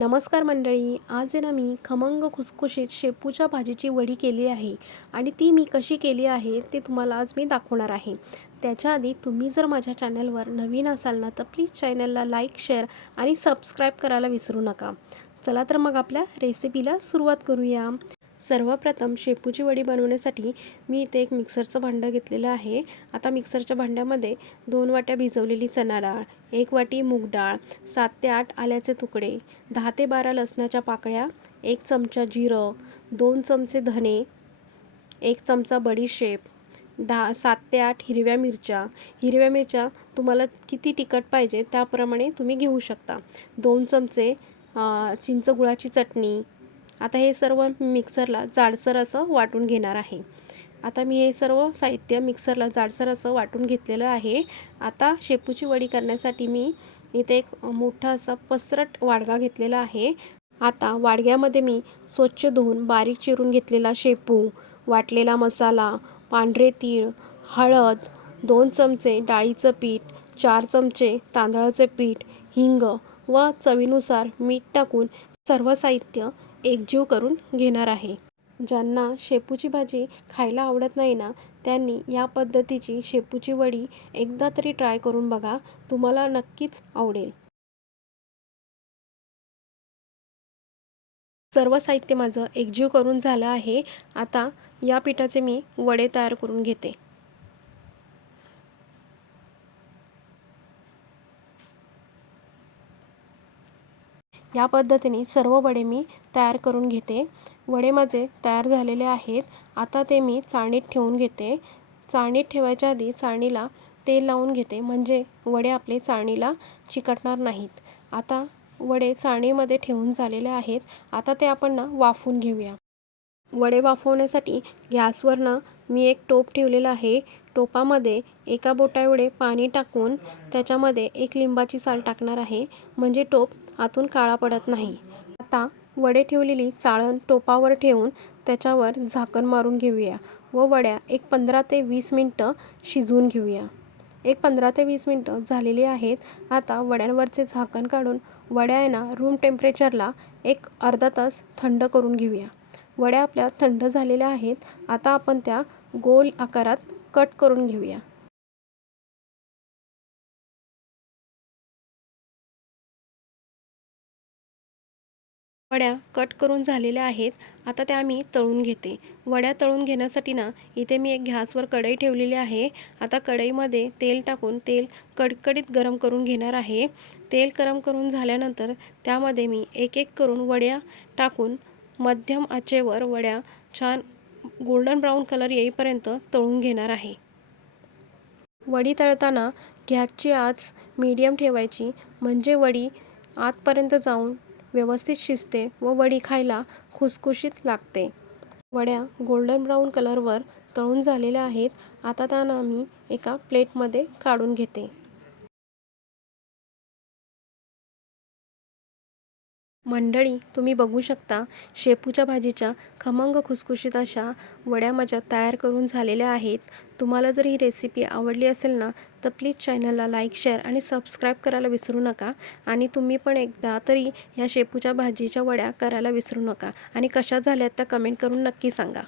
नमस्कार मंडळी आज ना मी खमंग खुसखुशीत शेपूच्या भाजीची वडी केली आहे आणि ती मी कशी केली आहे ते तुम्हाला आज मी दाखवणार आहे. त्याच्या आधी तुम्ही जर माझ्या चॅनलवर नवीन असाल ना तर प्लीज चॅनलला लाईक शेअर आणि सबस्क्राईब करायला विसरू नका. चला तर मग आपल्या रेसिपीला सुरुवात करूया. सर्वप्रथम शेपूची वडी बनवण्यासाठी मी इथे एक मिक्सरचं भांडं घेतलेलं आहे. आता मिक्सरच्या भांड्यामध्ये दोन वाट्या भिजवलेली चणा डाळ एक वाटी मूग डाळ सात ते आठ आल्याचे तुकडे दहा ते बारा लसणाच्या पाकळ्या एक चमचा जिरं दोन चमचे धने एक चमचा बडीशेप दहा सात ते आठ हिरव्या मिरच्या. हिरव्या मिरच्या तुम्हाला किती तिखट पाहिजे त्याप्रमाणे तुम्ही घेऊ शकता. दोन चमचे चिंच गुळाची चटणी आता हे सर्व मिक्सरला जाडसर असं वाटून घेणार आहे. आता मी हे सर्व साहित्य मिक्सरला जाडसर असं वाटून घेतलेलं आहे. आता शेपूची वडी करण्यासाठी मी इथे एक मोठा असा पसरट वाडगा घेतलेला आहे. आता वाडग्यामध्ये मी स्वच्छ धुवून बारीक चिरून घेतलेला शेपू वाटलेला मसाला पांढरे तीळ हळद दोन चमचे डाळीचं पीठ चार चमचे तांदळाचे पीठ हिंग व चवीनुसार मीठ टाकून सर्व साहित्य एकजीव करून घेणार आहे. ज्यांना शेपूची भाजी खायला आवडत नाही ना त्यांनी या पद्धतीची शेपूची वडी एकदा तरी ट्राय करून बघा तुम्हाला नक्कीच आवडेल. सर्व साहित्य माझं एकजीव करून झालं आहे. आता या पिठाचे मी वडे तयार करून घेते. या पद्धतीने सर्व वडे मी तयार करून घेते. वडे माझे तयार झालेले आहेत. आता ते मी चाळणीत ठेवून घेते. चाळणीत ठेवायच्या आधी चाळणीला तेल लावून घेते. म्हणजे वडे आपले चाळणीला चिकटणार नाहीत. आता वडे चाळणीमध्ये ठेवून झालेले आहेत. आता ते आपण ना वाफवून घेऊया. वडे वाफवण्यासाठी गॅसवर ना मी एक टोप ठेवलेला आहे. टोपामध्ये एका बोटाएवढे पाणी टाकून त्याच्यामध्ये एक लिंबाची साल टाकणार आहे. म्हणजे टोप आतून काळा पडत नाही. आता वडे ठेवलेली चाळण टोपावर ठेवून त्याच्यावर झाकण मारून घेऊया व वड्या एक पंधरा ते वीस मिनटं शिजवून घेऊया. एक पंधरा ते वीस मिनटं झालेली आहेत. आता वड्यांवरचे झाकण काढून वड्या आहे ना रूम टेम्परेचरला एक अर्धा तास थंड करून घेऊया. वड्या आपल्या थंड झालेल्या आहेत. आता आपण त्या गोल आकारात कट करून घेऊया. वड्या कट करून झालेल्या आहेत. आता त्या मी तळून घेते. वड्या तळून घेण्यासाठी ना इथे मी एक गॅसवर कढई ठेवलेली आहे. आता कढईमध्ये तेल टाकून तेल कडकडीत गरम करून घेणार आहे. तेल गरम करून झाल्यानंतर त्यामध्ये मी एक एक करून वड्या टाकून मध्यम आचेवर वड्या छान गोल्डन ब्राऊन कलर येईपर्यंत तळून घेणार आहे. वडी तळताना गॅसची आच मीडियम ठेवायची. म्हणजे वडी आतपर्यंत जाऊन व्यवस्थित शिजते व वडी खायला खुसखुशीत लागते. वड्या गोल्डन ब्राऊन कलरवर तळून झालेल्या आहेत. आता त्यांना मी एका प्लेटमध्ये काढून घेते. मंडळी तुम्ही बघू शकता शेपूच्या भाजीच्या खमंग खुसखुशीत अशा वड्या माझ्या तयार करून झालेल्या आहेत. तुम्हाला जर ही रेसिपी आवडली असेल ना तर प्लीज चॅनलला लाईक शेअर आणि सबस्क्राईब करायला विसरू नका. आणि तुम्ही पण एकदा तरी ह्या शेपूच्या भाजीच्या वड्या करायला विसरू नका. आणि कशा झाल्यात त्या कमेंट करून नक्की सांगा.